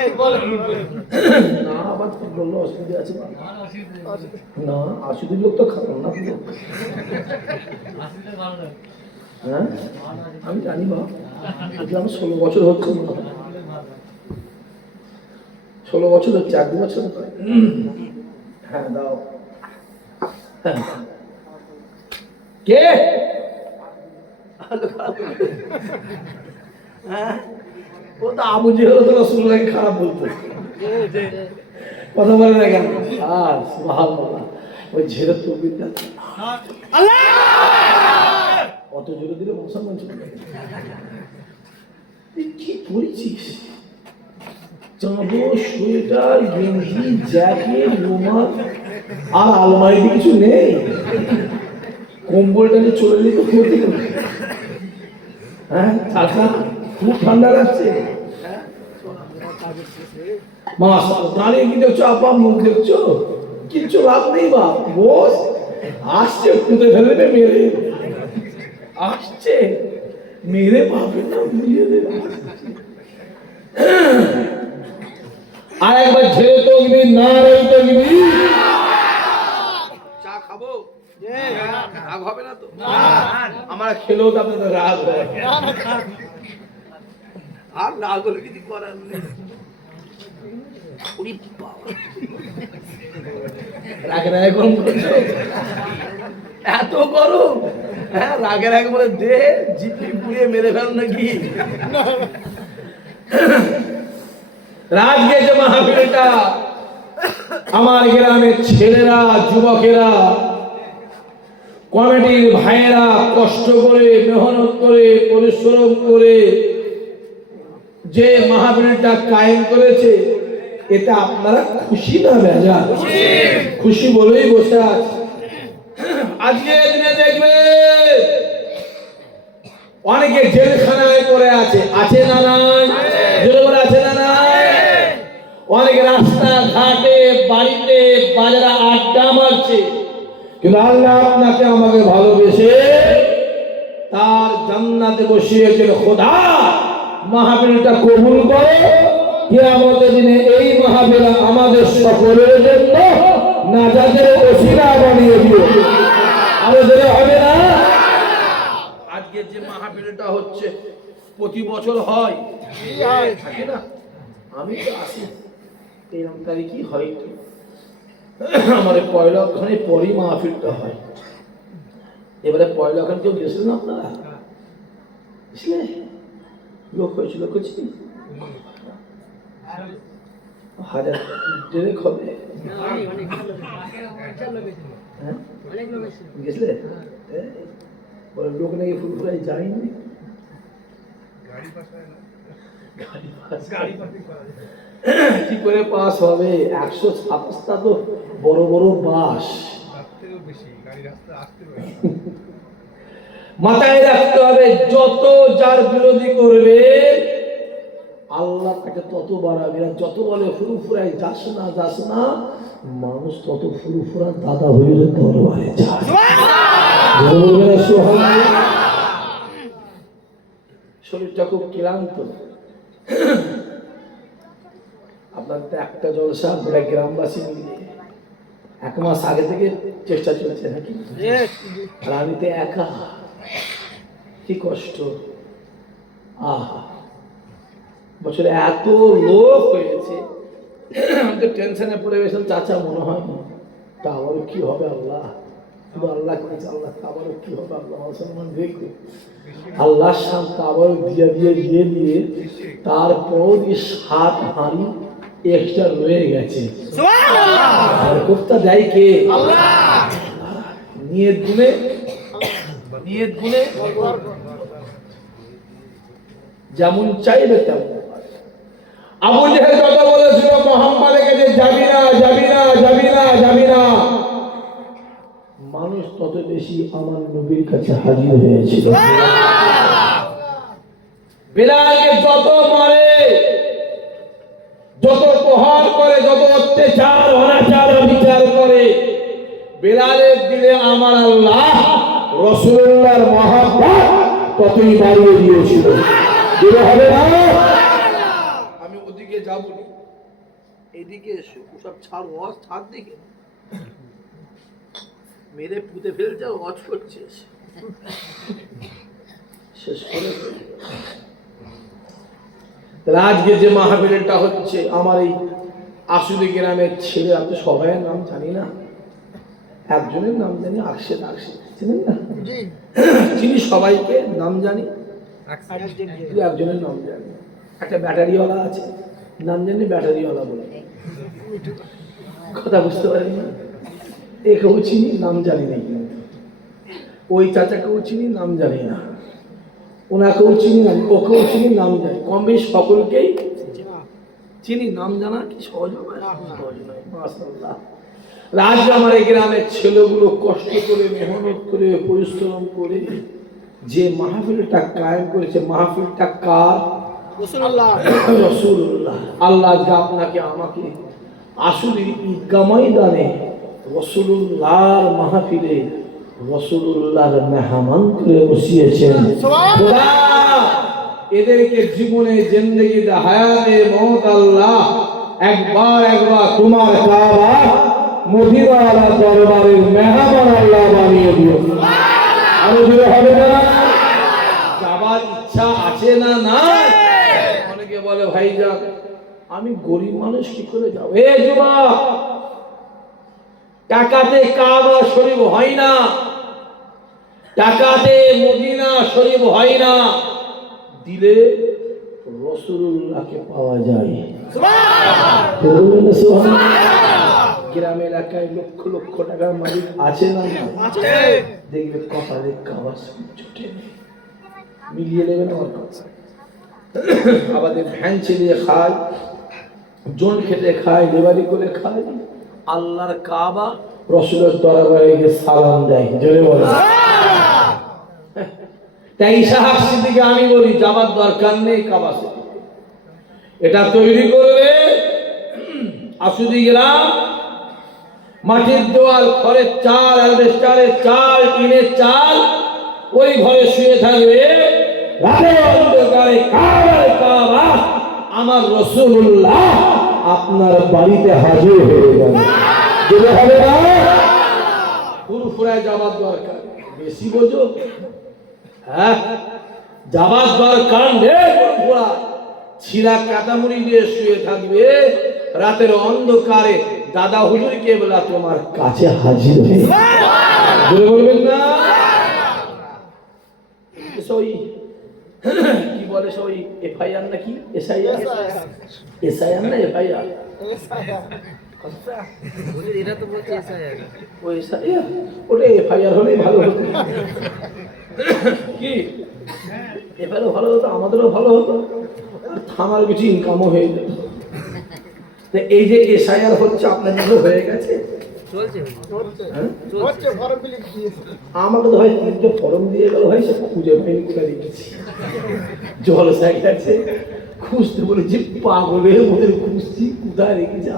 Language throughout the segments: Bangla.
না আবার বলল অসুবিধা আছে? না আশুদির লোক তো খারাপ না। হ্যাঁ আমি জানি বা দেখলাম ষোলো বছর হচ্ছে। ষোলো বছর হচ্ছে এক দু বছর হয়। হ্যাঁ দাও হ্যাঁ। কে হ্যাঁ ও তো আবু জেহেল তো রসুল্লাহকে খারাপ বলতো। কথা বলে না কেন? আর সুবহানাল্লাহ। ওই ঝেড়ে তো অত জোরে দিলে মুসলমান চলে। তুই কি পড়েছিস চাঁদো সোয়েটার গেঞ্জি জ্যাকেট রুমাল আর আলমারিতে কিছু নেই? কম্বলটা নিয়ে চলে যেতে ক্ষতি হ্যাঁ চাষা খুব ঠান্ডা লাগছে। মা দাঁড়িয়ে কি দেখছ আপা? মুখ দেখছ? কিচ্ছু লাভ নেই বা? বস আসছে খুঁজে ফেলবে মেরে। আসছে। মেরে পাবে না বুঝিয়ে দেবে। আর একবার ছেড়ে তো গিবি না রে তো গিবি চা খাব? রাগ হবে না তো? আমার খেলেও তো আপনাদের রাগ হয়। আর না হলে কিছু করার নেই। এত গরম? হ্যাঁ রাগের আগে বলে দে, জিপি পুড়িয়ে মেরে ফেল নাকি? রাত গেছে মাহফিলটা আমার গ্রামের ছেলেরা, যুবকেরা, কমিটির ভাইয়েরা কষ্ট করে, মেহনত করে, পরিশ্রম করে যে মাহফিলটা কায়েম করেছে, এটা আপনারা খুশি না বেজা খুশি বলেই বসে আছে। আজকে দিনে দেখবে, অনেকে জেলখানায় পড়ে আছে। আছে না নাই? জেলে আছে না নাই? অনেক রাস্তা ঘাটে বাড়িতে, বাজারে আড্ডা মারছে। কিন্তু আল্লাহ আপনাকে আমাকে ভালোবেসে তার জান্নাতে বসিয়েছিল খোদা। মাহফিলটা কবুল করে। কিয়ামতের দিনে এই মাহফিল আমাদের সকলের জন্য নাজাদের ওসিলা বানিয়ে দিও আমাদের হবে না? আজকে যে মাহফিলটা হচ্ছে, প্রতি বছর হয়। থাকে না? আমি তো আসি। এরকম তারিখই হয়তো আমার এই পয়লা ওখানে পরই মাহফিলটা হয়। এবারে পয়লা কেউ গেছিলেন আপনারা? বুঝলে লোক হয়েছিল করছি হাজার হবে। হ্যাঁ? গাড়ি। কি করে পাস হবে? একশো সাতাশটা তো বড় বড় বাস। মাথায় রাখতে হবে যত যার বিরোধী করবে আল্লাহ তাকে তত বাড়াবে। আর যত বলে ফুরুফুরাই যাস না যাস না মানুষ তত ফুরুফুরা দাদা দরবারে সুবহানাল্লাহ? শরীরটা খুব ক্লান্ত। আপনার তো একটা জলসা গোটা গ্রামবাসী মিলিয়ে এক মাস আগে থেকে চেষ্টা চলছে নাকি? আর আমি তো একা। কি কষ্ট। আহা। বছরে এত লোক হয়েছে। তো টেনশনে পড়ে গেছিলাম চাচা মনে হয় না। তা আবারও কি হবে আল্লাহ? আল্লাহ করেছে আল্লাহ আবারও কি হবে আল্লাহ? মুসলমান দেখবে আল্লাহ শান্ত আবারও দিয়ে দিয়ে দিয়ে দিয়ে তারপর এই সাত হাঁড়ি এক্সট্রা রয়ে গেছে। আর কোফতা দেয় কে? নিয়ে গুনে নিয়ে গুনে যেমন চাইবে তেমন। আবু জেহেল যত বলেছিল যাবি না যাবি না যাবি না যাবি না। মানুষ তত বেশি আমার নবীর কাছে হাজির হয়েছিল। বেলালকে যত মারে, যত প্রহার করে, যত অত্যাচার, অনাচার বিচার করে, বেলালের দিলে আমার আল্লাহ রসুল্লাহর মহাব্বত ততই বাড়িয়ে দিয়েছিল হবে না আমি ওদিকে নি। এদিকে এসো ওসব ছাড়, ওয়াজ ছাড় দেখে মেরে পুঁতে ফেলছে ওয়াজ করছে। শেষ করে। তাহলে যে মাহফিলটা হচ্ছে, আমার এই আসুদি গ্রামের ছেলে, আমি তো সবাই নাম জানি না একজনের নাম জানি আকশেদ আকশেদ চিনেন না চিনি সবাইকে, নাম জানি। একজনের নাম জানি। একটা ব্যাটারিওয়ালা আছে, নাম জানি ব্যাটারিওয়ালা বলে। কথা বুঝতে পারেন? না একেও চিনি, নাম জানি না। কিন্তু ওই চাচাকেও চিনি, নাম জানি না। ওনাকেও চিনি না, ওকেও চিনি, নাম জানি। কম বেশ সকলকেই চিনি, নাম জানা কি সহজ হবে? সহজ নয়। মাশাআল্লাহ। রাজ আমার এই গ্রামের ছেলেগুলো কষ্ট করে মেহনত করে পরিশ্রম করে যে মাহফিলটা কায়েম করেছে মাহফিলটা কার? রসুল্লাহ আল্লাহ যা আপনাকে আমাকে আসলে ঈদগা ময়দানে রসুল্লাহর মাহফিলে রসুল্লাহর মেহমান করে বসিয়েছেন। এদেরকে জীবনে জিন্দগি হায়াতে মত আল্লাহ একবার একবার তোমার কাবা মদিনাওয়ালা দরবারের মেহমান আল্লাহ বানিয়ে দিও আরও জোরে হবে না? যাবার ইচ্ছা আছে না না অনেকে বলে ভাইজান আমি গরিব মানুষ কি করে যাব? এ যুবক টাকাতে কাবা শরীফ হয় না। টাকাতে মদিনা শরীফ হয় না। দিলে রসুল্লাহকে পাওয়া যায়? গ্রাম এলাকায় লক্ষ লক্ষ টাকার মালিক আছে না না? দেখবে কপালে কাবা শরীফ জুটে নেই। মিলিয়ে নেবেন আমার কথা। আমাদের ভ্যান চালিয়ে খায় জোন খেতে খায় লেবারি করে খায়। আল্লাহর কাবা রসুলের দরবারে গিয়ে সালাম দেয়। জোরে বলে তাই সিদ্দিকে আমি বলি যাবার দরকার নেই কাবা এটা তৈরি করবে আসুদি গ্রাম মাটির দেওয়াল খড়ের চাল অ্যালবেস্টারের চাল, টিনের চাল, ওই ঘরে শুয়ে থাকবে। আমার রসুল্লাহ আপনার বাড়িতে হাজির হয়ে যাবে যদি হবে না ফুরফুরায় যাবার দরকার। বেশি বোঝো? হ্যাঁ? যাবার দরকার নেই ফুরফুরা ছিলা কাটামুড়ি দিয়ে শুয়ে থাকবে। রাতের অন্ধকারে দাদা হুজুর কেবলা তোমার কাছে হাজির হয়ে বলবেন না? সই কি বলে সই? এফআইআর নাকি? এসআইআর? এসআইআর না এফআইআর? ওটা এফআইআর হলেই ভালো হতো। কি? এবারও ভালো হতো আমাদেরও ভালো হতো। থামার কিছু ইনকামও হয়ে যেত। তো এই যে এসআইআর হচ্ছে আপনার জন্য হয়ে গেছে? চলছে হ্যাঁ? চলছে। আমাকে তো ফর্ম দিয়ে গেল ভাই সব খুঁজে পাইনি কোথায় রেখেছি জলসায় গেছে খুঁজতে বলেছি পাগলের মধ্যে খুঁজছি কোথায় রেখেছি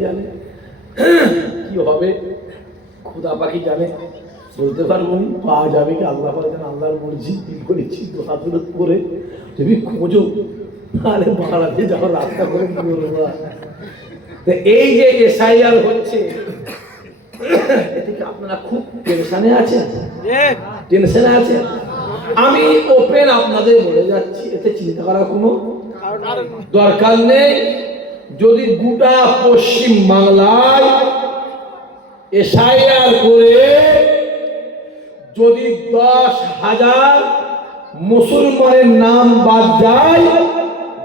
জানে। কি হবে? খুদা পাখি জানে। বলতে পারব পাওয়া যাবে কি? আল্লাহ জানে আল্লাহর মর্জি করেছি তো হাতুর করে তুমি খোঁজো। আরে ভাড়াতে যাওয়ার রাস্তা করে কি করব আর? তো এই যে এসআইআর হচ্ছে এদিকে আপনারা খুব টেনশনে আছেন? টেনশনে আছেন? আমি ওপেন আপনাদের বলে যাচ্ছি এতে চিন্তা করার কোনো দরকার নেই। যদি গোটা পশ্চিম বাংলায় এসআইআর করে যদি দশ হাজার মুসলমানের নাম বাদ যায়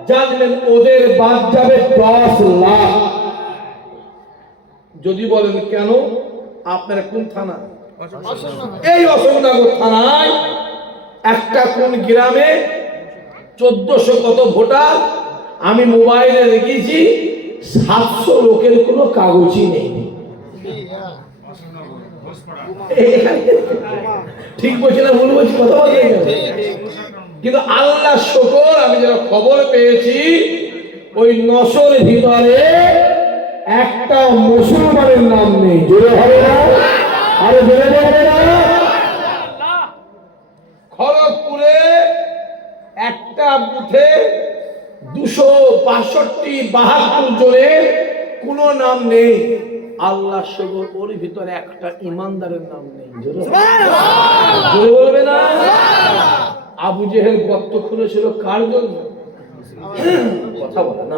জানবেন ওদের বাদ যাবে দশ লাখ। যদি বলেন কেন? আপনার কোন থানা? এই অশোকনগর থানায় একটা কোন গ্রামে চোদ্দশো কত ভোটার? আমি মোবাইলে রেখেছি সাতশো লোকের কোনো কাগজই নেই। ঠিক বলছি না ভুল বলছি? কথা গেলে। কিন্তু আল্লাহ শকর আমি যেটা খবর পেয়েছি ওই নশোর ভিতরে একটা মুসলমানের নাম নেই। জোরে হবে না? আরে জোরে হবে না? খড়গপুরে একটা বুথে দুশো বাষট্টি বাহাত্তর জনের কোনো নাম নেই। আল্লাহ সবর ওর ভিতরে একটা ইমানদারের নাম নেই। জোরে বলবে না? আবু জেহেল গর্ত খুলেছিল কার জন্য? কথা বলে না।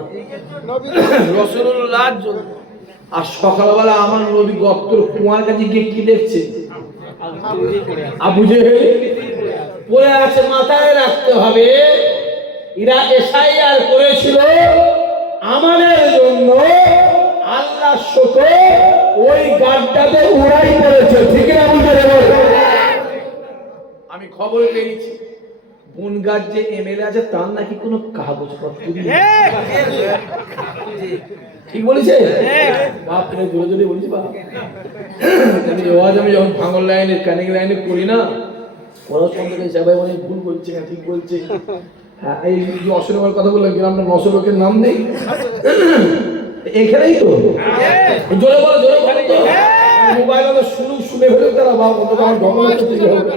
রসুল্লাহর জন্য। আর সকালবেলা আমার নবী গর্তর কুয়ার কাছে গিয়ে কি দেখছে? আবু জেহেল পড়ে আছে মাথায় রাখতে হবে। এরা এসআইআর করেছিল আমাদের জন্য। আল্লাহ শোকে ওই গানটাতে উড়াই করেছে। ঠিক না আমি খবর পেয়েছি। বনগার যে এমএলএ আছে তার নাকি কোনো কাগজপত্র নেই ঠিক বলেছে? বাপরে জোরে জোরে বলছি বাপ। আমি ওয়াজ আমি যখন ভাঙল লাইনে ক্যানিং লাইনে করি না পড়াশোনা থেকে সবাই বলে ভুল বলছে না ঠিক বলছে। হ্যাঁ এই যে অশোকের কথা বললাম গ্রামটা নশো লোকের নাম নেই। এখানেই তো। জোরে বলো জোরে বলো তো। মোবাইল তো শুনু ফেলে তারা বাবা কত আমার হবে।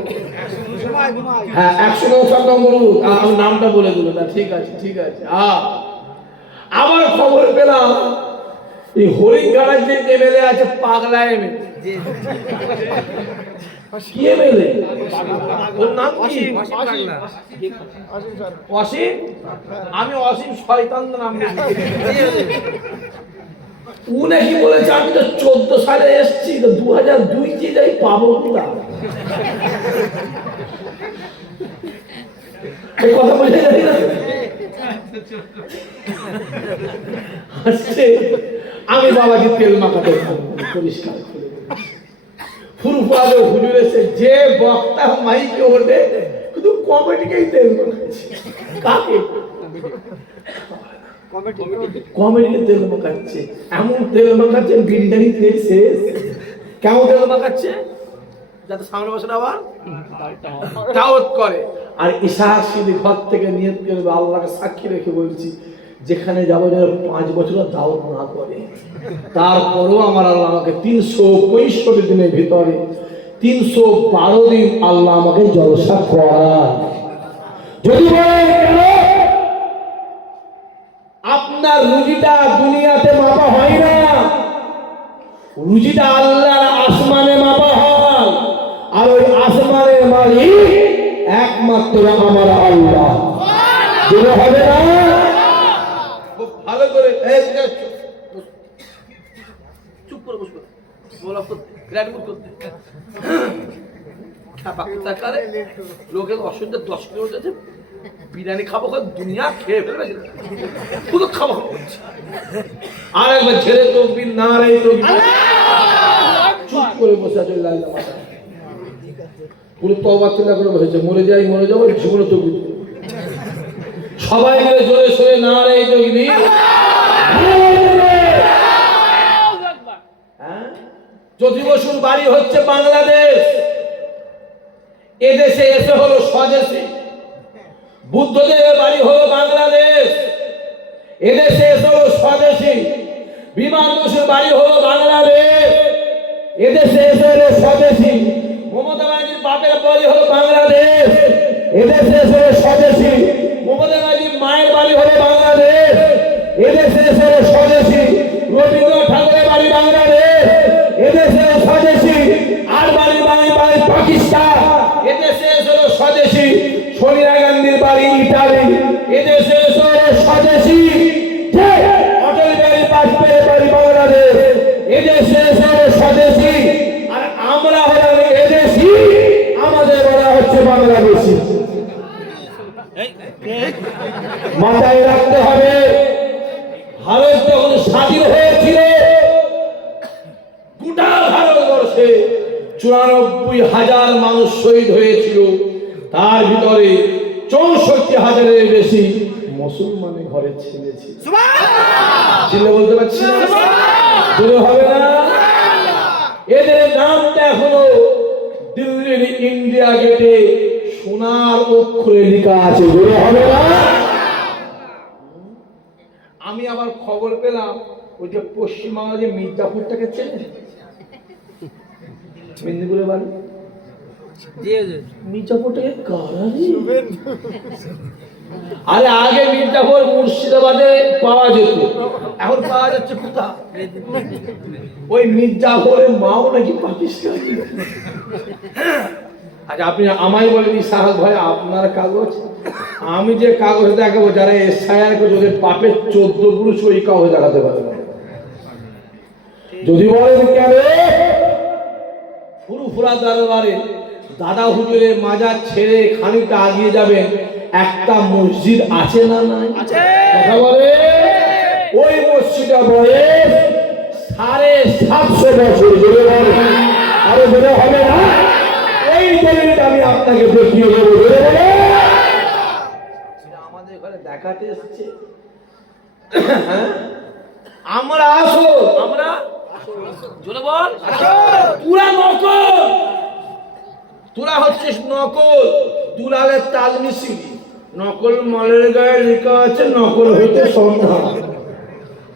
হ্যাঁ একশো নয় নম্বর আমার নামটা বলে দিল না ঠিক আছে ঠিক আছে। আবার খবর পেলাম এই হরিণঘাটার যে এমএলএ আছে পাগলা এমএলএ কি এমএলএ ওর নাম কি? অসীম আমি অসীম শয়তান নাম। ও নাকি বলেছে আমি তো চোদ্দ সালে এসছি তো দু হাজার দুই কি যাই পাবো না। কথা বলে জানি আমি বাবাকে তেল মাখাতে পরিষ্কার করে ফুরফুরালে হুজুর এসে যে বক্তা মাইকে ওঠে, শুধু কমেডিকেই তেল মাখাচ্ছে। কাকে? কমেডিকে তেল মাখাচ্ছে। এমন তেল মাখাচ্ছে, বিরিয়ানি তেল শেষ। কেমন তেল মাখাচ্ছে? যাতে সামনে বছর আবার দাওয়াত করে। আর ইশাক সিদ্ধি ঘর থেকে নিয়ত করবে আল্লাহকে সাক্ষী রেখে বলছি, যেখানে যাব যেন পাঁচ বছর দাওয়াত না করে। তারপরেও আমার আল্লাহ আমাকে তিনশো পঁয়ষট্টি দিনের ভিতরে, তিনশো বারো দিন আল্লাহ আমাকে জলসা যদি আপনার রুজিটা দুনিয়াতে মাপা হয় না। রুজিটা আল্লাহর আসমানে মাপা হয়। আর ওই আসমানের মালিক একমাত্র আমার আল্লাহ। হবে না? ভালো করে চুপ। করে বসবে। বলা করতে গ্র্যান্ড করতে। করে লোকের অসুবিধা দশ কিলোমিটার আছে। বিরিয়ানি খাব দুনিয়া খেয়ে ফেলবে শুধু খাব। আর একবার ছেড়ে তকবি না রে তকবি চুপ করে বসে আছে পুরো তবা করে মরে যাই, মরে যাব তকবি সবাই মিলে জোরে সোরে না রে বসুর বাড়ি হচ্ছে বাংলাদেশ। এদেশে এসে হলো স্বদেশী। বুদ্ধদেবের বাড়ি হলো বাংলাদেশ। এদেশে এসে হলো স্বদেশী। বিমান বসুর বাড়ি হলো বাংলাদেশ। এদেশে এসে হলো স্বদেশী। মমতা ব্যানার্জির বাপের বাড়ি হলো বাংলাদেশ। এদেশে এসে স্বদেশী। মমতা ব্যানার্জির মায়ের বাড়ি হলো বাংলাদেশ। এদেশে এসে স্বদেশী। রবীন্দ্রনাথ ঠাকুরের বাড়ি বাংলাদেশ। এদেশে স্বদেশী। আর বাড়ি বাড়ি বাড়ি পাকিস্তান। এদেশে হলো স্বদেশী। সোনিয়া গান্ধীর বাড়ি ইটালি। এদেশে হলো স্বদেশী। অটল বিহারী বাজপেয়ীর বাড়ি বাংলাদেশ। এদেশে হলো স্বদেশী আর আমরা হলাম এদেশী আমাদের বলা হচ্ছে বাংলাদেশী মাথায় রাখতে হবে ভারত যখন স্বাধীন হয়েছিল গোটা ভারতবর্ষে চুরানব্বই হাজার মানুষ শহীদ হয়েছিল তার ভিতরে চৌষট্টি হাজারের বেশি মুসলমানের ঘরে ছেলে ছিল ছিল বলতে পারছি না জোরে হবে না এদের নামটা এখনও দিল্লির ইন্ডিয়া গেটে সোনার অক্ষরে লেখা আছে জোরে হবে না আমি আবার খবর পেলাম ওই যে পশ্চিমবাংলা মির্জাপুরটাকে চেনে? মেদিনীপুরের বাড়ি? কারা আরে আগে মির্জাফর মুর্শিদাবাদে পাওয়া যেত। এখন পাওয়া যাচ্ছে ওই মির্জাফরের মাও নাকি পাকিস্তানি। আচ্ছা আপনি আমায় বলেন সাহাল ভাই আপনার কাগজ? আমি যে কাগজ দেখাবো যারা এসআইআর করে ওদের পাপের চোদ্দ পুরুষ ওই কাগজ দেখাতে পারবে না। যদি বলেন কেন? ফুরুফুরা দরবারে দাদা হুজুরের মাজার ছেড়ে খানিকটা আগিয়ে যাবেন একটা মসজিদ আছে না নাই? কথা বলে? ওই মসজিদটা বয়স সাড়ে সাতশো বছর জুড়ে বলে। আরও বেড়ে হবে না। এই দলিলটা আমি আপনাকে দেখিয়ে দেবো বলে আমাদের ঘরে দেখাতে এসছে। হ্যাঁ? আমরা আসো আমরা জোরে বল। পুরা নকল। তোরা হচ্ছিস নকল। দুলালের তাল মিশিয়ে নকল মালের গায়ে লেখা আছে নকল হইতে সন্ধান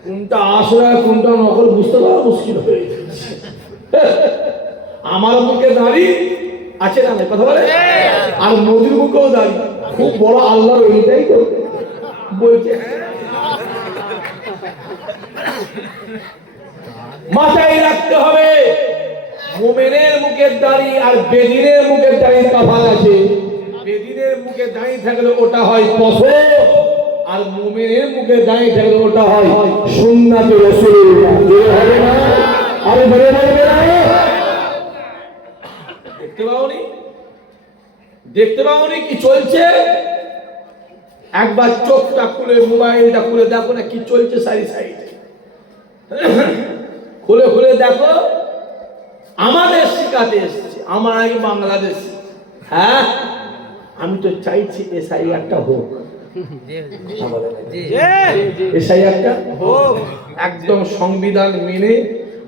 কোনটা আসলে কোনটা নকল বুঝতে পারা মুশকিল হয়ে আমার মুখে দাড়ি আছে না কথা বলে? আর নদীর মুখেও দাড়ি। খুব বড় আল্লাহ ওইটাই তো? বলছে মাথায় রাখতে হবে। মোমেনের মুখের দাড়ি আর বেদিনের মুখের দাড়ি তফাৎ আছে। বেদিনের মুখে দাঁড়িয়ে থাকলে ওটা হয় পশর আর মোমেনের মুখে দাঁড়িয়ে থাকলে ওটা হয় সুন্নাতে জোরে হবে না? আরে বলে বলবে না? দেখতে পাওনি? দেখতে পাওনি কি চলছে? একবার চোখটা খুলে, মোবাইলটা খুলে দেখো না কি চলছে সারি সাইডে খুলে খুলে দেখো আমাদের শিখাতে এসছে আমার আগে বাংলাদেশ। হ্যাঁ? আমি তো চাইছি এসআই একটা হোক। এসআই একটা হোক। একদম সংবিধান মেনে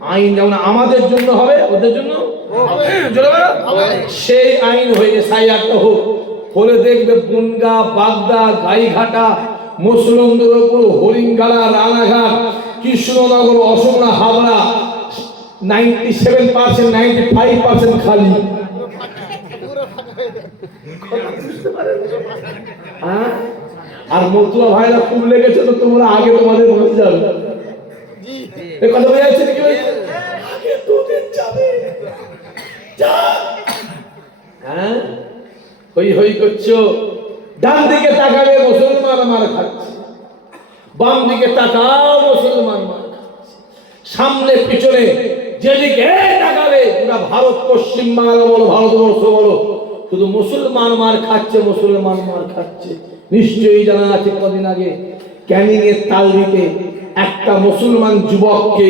আইন যেমন আমাদের জন্য হবে ওদের জন্য সেই আইন হয়ে এসআই একটা হোক। হলে দেখবে বনগা বাগদা গাইঘাটা মুসলমানদের উপর Haringhata Ranaghat Krishnanagar অসমনা Howrah ninety seven percent ninety five percent খালি। হ্যাঁ? আর মতুয়া ভাইরা খুব লেগেছে তো তোমরা আগে তোমাদের বসে যাবে। হ্যাঁ? করছ। ডান দিকে তাকাবে মুসলমান মার খাচ্ছে। বাম দিকে তাকাও মুসলমান সামনে, পিছনে, যেদিকে তাকাবে, পুরা ভারত, পশ্চিম বাংলা বলো, ভারতবর্ষ বলো, শুধু মুসলমান মার খাচ্ছে, মুসলমান মার খাচ্ছে। নিশ্চয়ই জানা আছে কদিন আগে ক্যানিং এর তাল দিতে একটা মুসলমান যুবককে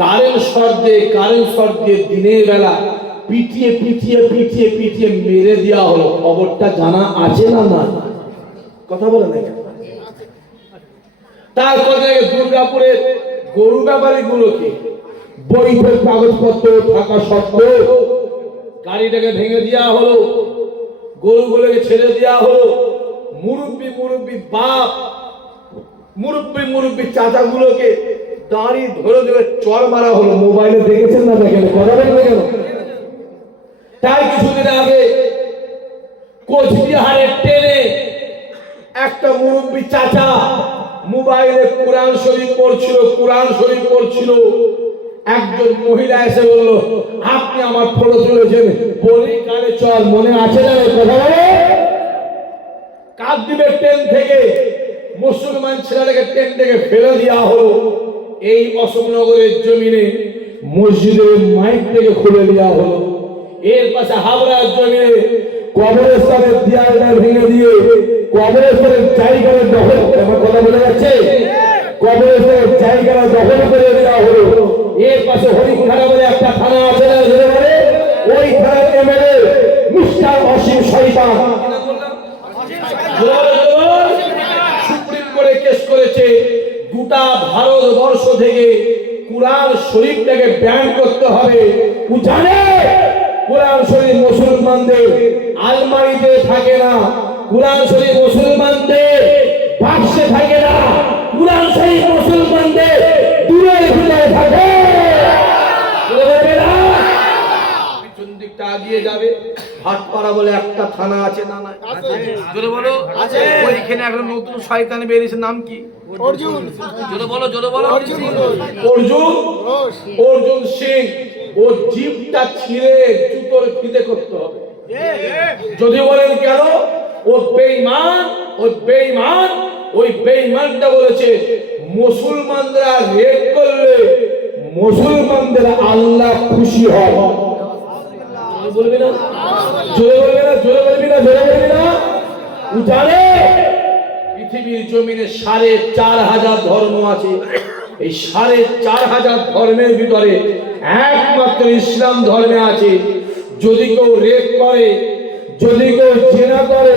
কারেন্ট শর্ট দিয়ে কারেন্ট শর্ট দিয়ে দিনের বেলা পিটিয়ে পিটিয়ে পিটিয়ে পিটিয়ে মেরে দেওয়া হলো। খবরটা জানা আছে না না কথা বলে না? তারপর দেখে দুর্গাপুরের গরু ব্যাপারী গুলোকে বৈধ কাগজপত্র থাকা সত্ত্বেও গাড়িটাকে ভেঙে দেওয়া হলো, গরুগুলোকে ছেড়ে দেওয়া হলো। মুরব্বি মুরব্বি বাপ, মুরব্বি মুরব্বি চাচাগুলোকে দাঁড়ি ধরে ধরে চর মারা হলো। মোবাইলে দেখেছেন না দেখেন? কথা বলতে কেন? তাই কিছুদিন আগে কোচবিহারের ট্রেনে একটা মুরব্বী চাচা মোবাইলে কোরআন শরীফ পড়ছিল, কোরআন শরীফ পড়ছিল। একজন মহিলা এসে বলল, আপনি আমার ফটো তুলেছেন। বলি কালে চল, মনে আছে না কথা বলে? কাকদ্বীপের ট্রেন থেকে। মুসলমান ছেলেটাকে ট্রেন থেকে ফেলে দেওয়া হলো। এই অশোকনগরের জমিনে মসজিদের মাইক থেকে খুলে দেওয়া হলো। এর পাশে হাবড়ার জমিনে কবরস্থানের দেয়ালটা ভেঙে দিয়ে কবরস্থানের জায়গাটা দখল কথা বলে যাচ্ছে কবরস্থানের জায়গাটা দখল করে এর পাশে হরিখানা বলে একটা থানা আছে ওই থানার এমএলএ মিস্টার অসীম কেস করেছে, গোটা ভারতবর্ষ থেকে কোরআন শরীফটাকে ব্যান করতে হবে। জানে কোরআন শরীফ মুসলমানদের আলমারিতে থাকে না। কোরআন শরীফ মুসলমানদের বাক্সে থাকে না। কোরআন শরীফ মুসলমানদের দূরের ভিতরে থাকে। বলে পিছন দিকটা আগিয়ে যাবে? ভাটপাড়া বলে একটা থানা আছে। না জোরে বলো। আছে। ওইখানে একটা নতুন শয়তান বেরিয়েছে। নাম কি? অর্জুন। জোরে বলো জোরে বলো। অর্জুন অর্জুন। সিং। ও জিপটা ছিঁড়ে জুতোর ফিতে করতে হবে। যদি বলেন ও বেঈমান ও বেঈমান, ওই বেঈমানটা বলেছে, মুসলমানরা রেপ করলে মুসলমানদের আল্লাহ খুশি হয় বলবি না? জোরে বলবি না? জোরে বলবি না? জোরে বলবি না? উঠানে! পৃথিবীর জমিনে সাড়ে চার হাজার ধর্ম আছে। এই সাড়ে চার হাজার ধর্মের ভিতরে একমাত্র ইসলাম ধর্মে আছে। যদি কেউ রেপ করে যদি কেউ জেনা করে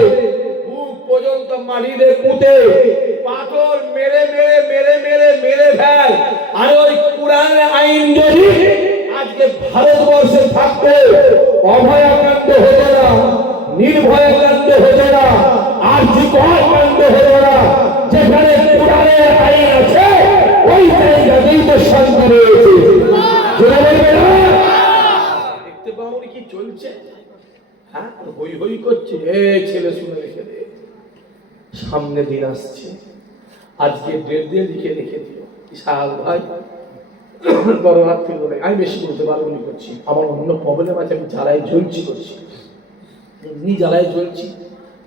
পর্যন্ত পুঁতে, পাথর মেরে মেরে মেরে মেরে মেরে ফেল। আর ওই কোরআনের আইন যদি আজকে ভারতবর্ষে থাকতে, অভয়াকাণ্ড হতো না, নির্ভয়াকাণ্ড হতো না, আর জীবন কাণ্ড হতো না, যেখানে কোরআনের হই হই করছে। এ ছেলে শুনে রেখে দে। সামনে দিন আসছে। আজকে ডেট দিয়ে লিখে রেখে দিও। ইসাহাক ভাই। বড় হাত থেকে বলে, আমি বেশি বলতে না করছি। আমার অন্য প্রবলেম আছে আমি জ্বালায় জ্বলছি করছি। এমনি জ্বালায় জ্বলছি।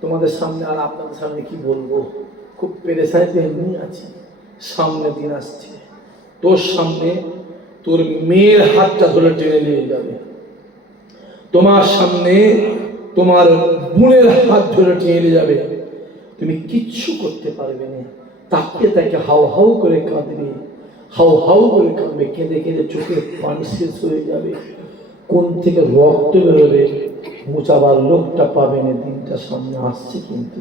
তোমাদের সামনে আর আপনাদের সামনে কি বলব? খুব পেরেশানিতে এমনি আছি। সামনে দিন আসছে। তোর সামনে তোর মেয়ের হাতটা ধরে টেনে নিয়ে যাবে। তোমার সামনে তোমার বোনের হাত ধরে টেনে যাবে। তুমি কিচ্ছু করতে পারবে না। তাকে তাকে হাউ হাউ করে কাঁদবে। হাউ হাউ করে কাঁদবে। কেঁদে কেঁদে চোখে পানি শেষ হয়ে যাবে। কোন থেকে রক্ত বেরোবে মুচাবার লোকটা পাবে না। দিনটা সামনে আসছে কিন্তু।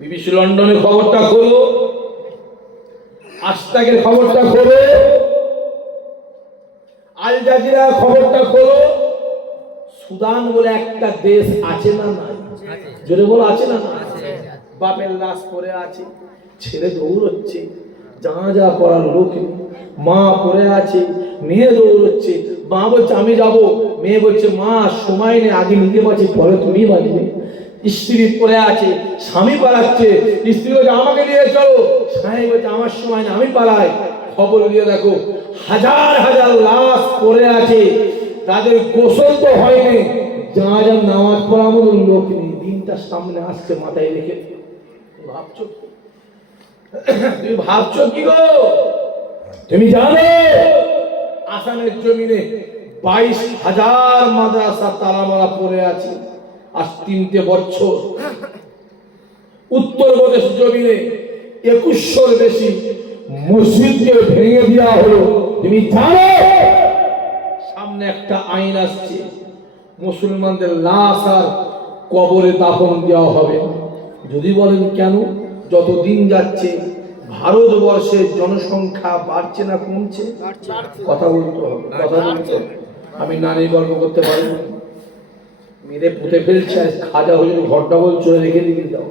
বিবিসি লন্ডনের খবরটা খোলো আস্তাকের খবরটা খোলো আল জাজিরা খবরটা খোলো। সুদান বলে একটা দেশ আছে না নাই? জোরে বলো আছে না না বাপের লাশ পড়ে আছে ছেলে দৌড়চ্ছে যা যা করার লোক মা পড়ে আছে মেয়ে দৌড়চ্ছে। মা বলছে আমি যাব। মেয়ে বলছে মা সময় নেই আগে নিতে বাঁচি পরে তুমি বাঁচবে। স্ত্রী পড়ে আছে স্বামী পালাচ্ছে। স্ত্রী বলছে আমাকে নিয়ে চলো। স্বামী বলছে আমার সময় নেই আমি পালাই। খবর দিয়ে দেখো, হাজার হাজার লাশ পড়ে আছে। তাদের গোসল তো হয়নি। যা যা নামাজ পড়া মতো লোক নেই। দিনটা সামনে আসছে, মাথায় রেখে। ভাবছ? তুমি ভাবছ কি গো? তুমি জানো? আসামের জমিনে বাইশ হাজার মাদ্রাসা তালামারা পড়ে আছে আজ তিনটে বছর। উত্তরপ্রদেশ জমিনে একুশশোর বেশি মসজিদকে ভেঙে দেওয়া হলো। তুমি জানো, সামনে একটা আইন আসছে। মুসলমানদের লাশ আর কবরে দাফন দেওয়া হবে। যদি বলেন কেন? যত দিন যাচ্ছে, ভারতবর্ষের জনসংখ্যা বাড়ছে না কমছে? কথা বলতে হবে, কথা বলতে। আমি নারী গল্প করতে পারব না। মেরে পুঁতে ফেলছে খাজা হজুর ঘরটা বল চলে রেখে দিয়ে দাও।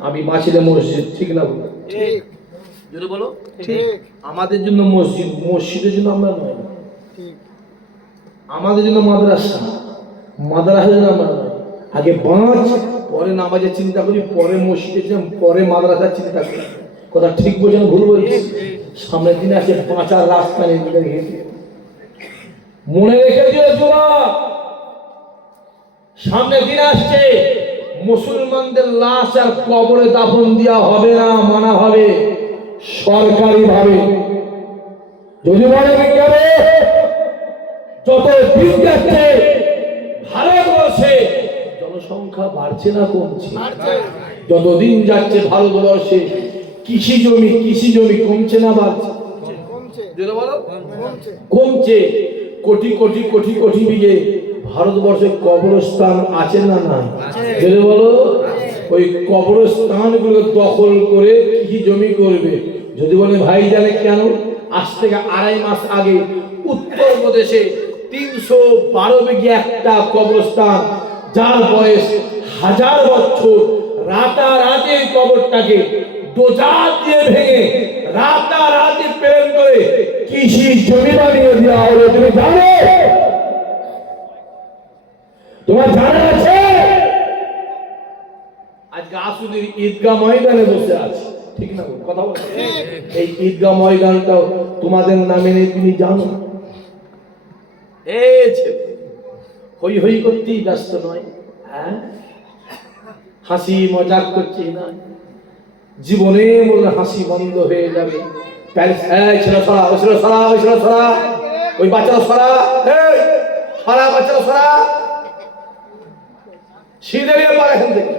আমি মাছিলে মসজিদ ঠিক না বলো। ঠিক। যদি বলো। ঠিক। আমাদের জন্য মসজিদ মসজিদের জন্য আমরা নয়। ঠিক। আমাদের জন্য মাদ্রাসা। মাদ্রাসার জন্য আমরা নয়। আগে বাঁচ পরে নামাজের চিন্তা করি পরে মসজিদের জন্য পরে মাদ্রাসার চিন্তা করি। কথা ঠিক বলছেন ভুল বলছি সামনের দিনে আসে বাঁচার রাস্তা নেই মনে রেখে দিও তোরা সামনের দিন আসছে। মুসলমানদের লাশ আর কবরে দাফন দেওয়া হবে না মানা হবে সরকারি ভাবে যদি বিজ্ঞানে যত দিন যাচ্ছে ভারতবর্ষে জনসংখ্যা বাড়ছে না কমছে? বাড়ছে। যতদিন যাচ্ছে ভারতবর্ষে কৃষি জমি কৃষি জমি কমছে না বাড়ছে? কমছে। কমছে। কমছে। কোটি কোটি কোটি কোটি বিঘে ভারতবর্ষে কবরস্থান আছে না নাই? যদি বলো। ওই কবরস্থানগুলো দখল করে কৃষি জমি করবে? যদি বলে ভাই জানে কেন? আজ থেকে আড়াই মাস আগে উত্তরপ্রদেশে তিনশো বারো বিঘে একটা কবরস্থান যার বয়স হাজার বছর। রাতারাতি কবরটাকে দোজাত দিয়ে ভেঙে রাতারাতি প্রেরণ করে কৃষি জমি বানিয়ে দেওয়া হলো। তুমি জানো? তোমার জানা আছে? আজকে আসুদের ঈদগাহ ময়দানে বসে আছে। ঠিক না কথা বলছো? এই ঈদগাহ ময়দানটাও তোমাদের নামে নেই তুমি জানো। এই হই হই করতেই ব্যস্ত নয় হ্যাঁ? হাসি মজাক করছি না জীবনে মনে হাসি বন্ধ হয়ে যাবে। ওই ছেলে সরা সরা ওই বাচ্চারা সরা। বাচ্চারা সরা পারে এখান থেকে।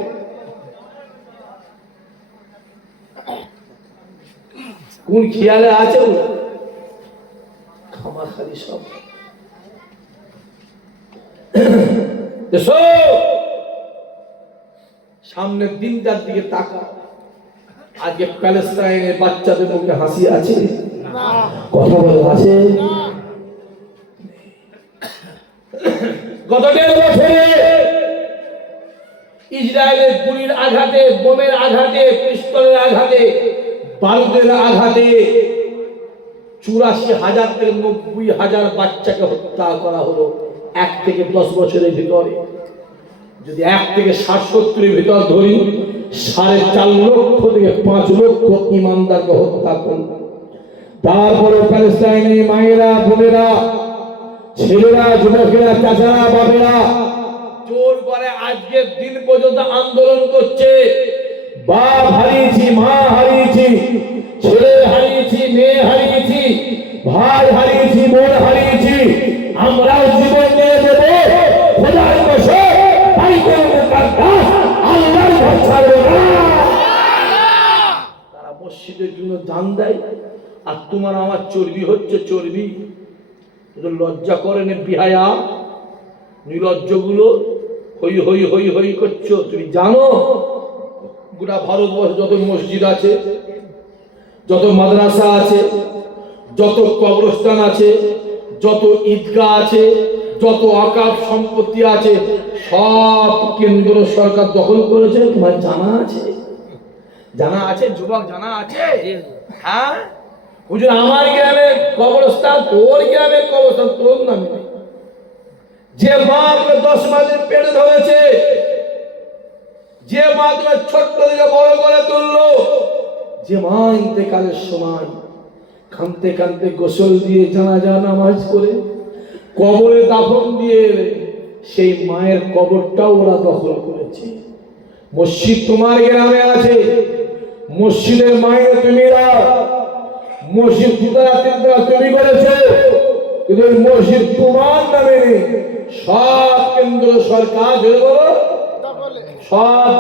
কোন খেয়ালে আছে ওরা? খামাখালি সব। সামনের দিনটার দিকে তাকা আজকে প্যালেস্টাইনের বাচ্চাদের মুখে হাসি আছে? কথা বলে আছে? গত দেড় বছরে ইসরায়েলের গুলির আঘাতে, বোমের আঘাতে, পিস্তলের আঘাতে, বারুদের আঘাতে চুরাশি হাজার থেকে নব্বই হাজার বাচ্চাকে হত্যা করা হলো এক থেকে দশ বছরের ভিতরে। যদি এক থেকে ষাট সত্তরের ভিতর ধরি, সাড়ে চার লক্ষ থেকে পাঁচ লক্ষ ইমানদারকে হত্যা করল। তারপরে প্যালেস্টাইনের মায়েরা, বোনেরা, ছেলেরা, যুবকেরা, চাচারা বাবেরা জোর করে আজকের দিন পর্যন্ত আন্দোলন করছে। বাপ হারিয়েছি, মা হারিয়েছি, ছেলে হারিয়েছি, মেয়ে হারিয়েছি, ভাই হারিয়েছি, বোন হারিয়েছি আমরাও জীবন নিয়ে দেব। খোদার বসে আল্লাহর না। তারা মসজিদের জন্য দান দেয়, আর তোমার আমার চর্বি হচ্ছে চর্বি। লজ্জা করেন বিহায়া। নির্লজ্জগুলো হই হই হই হই করছ। তুমি জানো, গোটা ভারতবর্ষ যত মসজিদ আছে, যত মাদ্রাসা আছে, যত কবরস্থান আছে, যত ঈদগাহ আছে, যত আকাশ সম্পত্তি আছে, সব কেন্দ্র সরকার দখল করেছে, তোমার জানা আছে? জানা আছে, যুবক জানা আছে? হ্যাঁ? আমার গ্রামে কবরস্থান, তোর গ্রামে কবরস্থান, তোর নামে। যে মা তোকে দশ মাসের পেটে ধরেছে, যে মা তোকে ছোট্ট থেকে বড় করে তুললো, যে মা ইন্তেকালের সময় কানতে কানতে গোসল দিয়ে জানাজা, নামাজ করে কবরে দাফন দিয়ে সেই মায়ের কবরটাও ওরা দখল করেছে মসজিদ তোমার গ্রামে আছে, মসজিদের মায়ের তুমি মসজিদ তুমি করেছ, কিন্তু মসজিদ তোমার নামে নেই। সব কেন্দ্র সরকার সব